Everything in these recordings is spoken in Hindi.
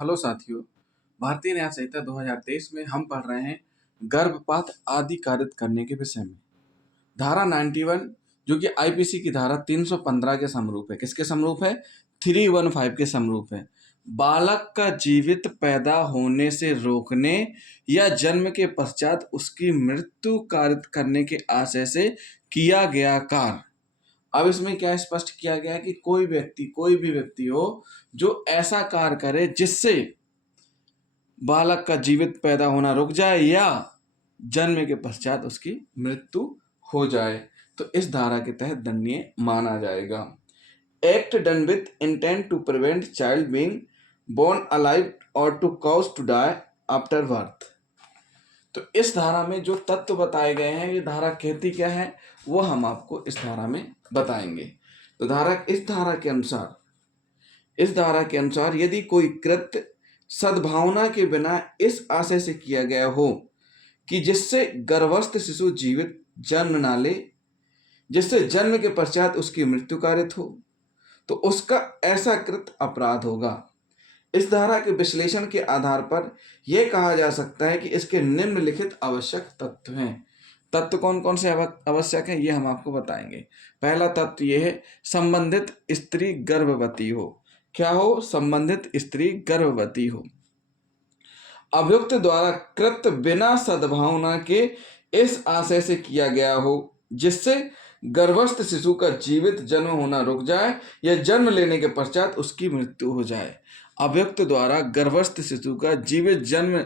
हेलो साथियों, भारतीय न्याय संहिता 2023 में हम पढ़ रहे हैं गर्भपात आदि कारित करने के विषय में। धारा 91 जो कि आईपीसी की धारा 315 के समरूप है। किसके समरूप है? 315 के समरूप है। बालक का जीवित पैदा होने से रोकने या जन्म के पश्चात उसकी मृत्यु कारित करने के आशय से किया गया कार्य। अब इसमें क्या स्पष्ट किया गया है कि कोई भी व्यक्ति हो जो ऐसा कार्य करे जिससे बालक का जीवित पैदा होना रुक जाए या जन्म के पश्चात उसकी मृत्यु हो जाए तो इस धारा के तहत दंडनीय माना जाएगा। Act done with intent to prevent child being born alive और to cause to die after birth. तो इस धारा में जो तत्व बताए गए हैं, ये धारा कहती क्या है वो हम आपको इस धारा में बताएंगे। तो इस धारा के अनुसार यदि कोई कृत्य सद्भावना के बिना इस आशय से किया गया हो कि जिससे गर्भस्थ शिशु जीवित जन्म ना ले, जिससे जन्म के पश्चात उसकी मृत्यु कारित हो, तो उसका ऐसा कृत्य अपराध होगा। इस धारा के विश्लेषण के आधार पर यह कहा जा सकता है कि इसके निम्नलिखित आवश्यक तत्व हैं। तत्व कौन कौन से आवश्यक हैं ये हम आपको बताएंगे। पहला तत्व यह है संबंधित स्त्री गर्भवती हो। क्या हो? संबंधित स्त्री गर्भवती हो। अभियुक्त द्वारा कृत्य बिना सद्भावना के इस आशय से किया गया हो जिससे गर्भस्थ शिशु का जीवित जन्म होना रुक जाए या जन्म लेने के पश्चात उसकी मृत्यु हो जाए। अभियुक्त द्वारा गर्भस्थ शिशु का जीवित जन्म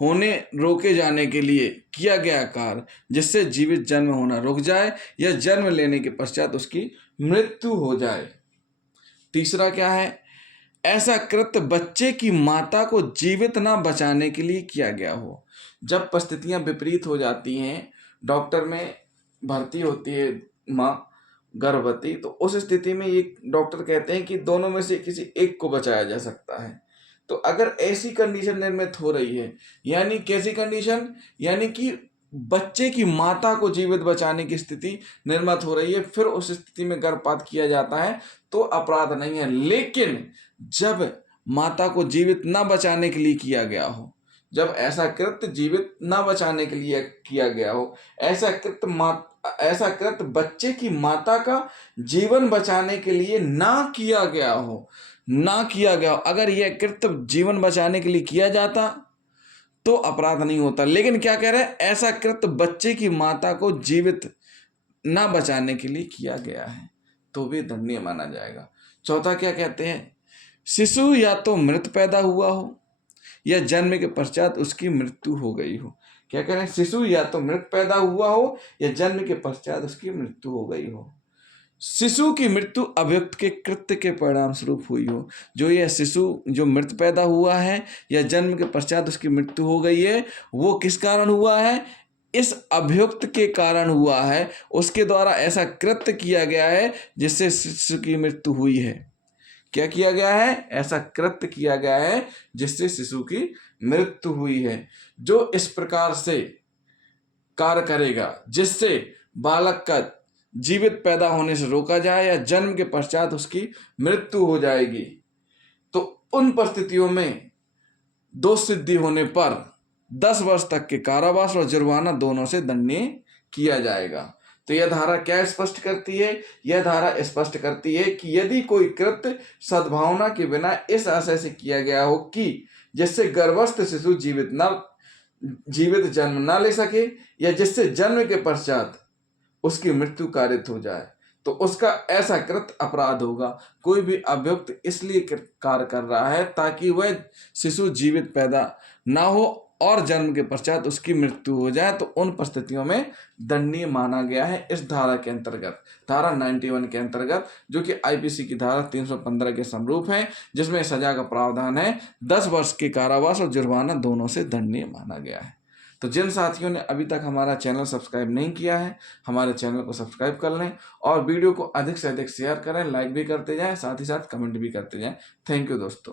होने रोके जाने के लिए किया गया कार्य जिससे जीवित जन्म होना रुक जाए या जन्म लेने के पश्चात उसकी मृत्यु हो जाए। तीसरा क्या है? ऐसा कृत्य बच्चे की माता को जीवित ना बचाने के लिए किया गया हो। जब परिस्थितियां विपरीत हो जाती हैं, डॉक्टर में भर्ती होती है माँ गर्भवती, तो उस स्थिति में ये डॉक्टर कहते हैं कि दोनों में से किसी एक को बचाया जा सकता है। तो अगर ऐसी कंडीशन निर्मित हो रही है, यानी कैसी कंडीशन, यानी कि बच्चे की माता को जीवित बचाने की स्थिति निर्मित हो रही है, फिर उस स्थिति में गर्भपात किया जाता है तो अपराध नहीं है। लेकिन जब माता को जीवित न बचाने के लिए किया गया हो, जब ऐसा कृत्य जीवित न बचाने के लिए किया गया हो, ऐसा कृत्य बच्चे की माता का जीवन बचाने के लिए ना किया गया हो, अगर यह कृत्य जीवन बचाने के लिए किया जाता तो अपराध नहीं होता। लेकिन क्या कह रहे हैं? ऐसा कृत्य बच्चे की माता को जीवित ना बचाने के लिए किया गया है तो भी दंडनीय माना जाएगा। चौथा क्या कहते हैं? शिशु या तो मृत पैदा हुआ हो या जन्म के पश्चात उसकी मृत्यु हो गई हो। क्या कह रहे हैं? शिशु या तो मृत पैदा हुआ हो या जन्म के पश्चात उसकी मृत्यु हो गई हो। शिशु की मृत्यु अभियुक्त के कृत्य के परिणाम स्वरूप हुई हो। जो यह शिशु जो मृत पैदा हुआ है या जन्म के पश्चात उसकी मृत्यु हो गई है, वो किस कारण हुआ है? इस अभियुक्त के कारण हुआ है। उसके द्वारा ऐसा कृत्य किया गया है जिससे शिशु की मृत्यु हुई है। क्या किया गया है? ऐसा कृत्य किया गया है जिससे शिशु की मृत्यु हुई है। जो इस प्रकार से कार्य करेगा जिससे बालक का जीवित पैदा होने से रोका जाए या जन्म के पश्चात उसकी मृत्यु हो जाएगी, तो उन परिस्थितियों में दोष सिद्धि होने पर 10 वर्ष तक के कारावास और जुर्माना दोनों से दंडनीय किया जाएगा। तो यह धारा क्या स्पष्ट करती है? यह धारा स्पष्ट करती है कि यदि कोई कृत्य सद्भावना के बिना इस आशय से किया गया हो कि जिससे गर्भस्थ शिशु जीवित जन्म न ले सके या जिससे जन्म के पश्चात उसकी मृत्यु कारित हो जाए, तो उसका ऐसा कृत्य अपराध होगा। कोई भी अभियुक्त इसलिए कार्य कर रहा है ताकि वह शिशु जीवित पैदा ना हो और जन्म के पश्चात उसकी मृत्यु हो जाए, तो उन परिस्थितियों में दंडनीय माना गया है इस धारा के अंतर्गत, धारा 91 के अंतर्गत, जो कि आईपीसी की धारा 315 के समरूप है, जिसमें सजा का प्रावधान है 10 वर्ष के कारावास और जुर्माना दोनों से दंडनीय माना गया है। तो जिन साथियों ने अभी तक हमारा चैनल सब्सक्राइब नहीं किया है, हमारे चैनल को सब्सक्राइब कर लें और वीडियो को अधिक से अधिक शेयर करें, लाइक भी करते जाएं, साथ ही साथ कमेंट भी करते जाएं। थैंक यू दोस्तों।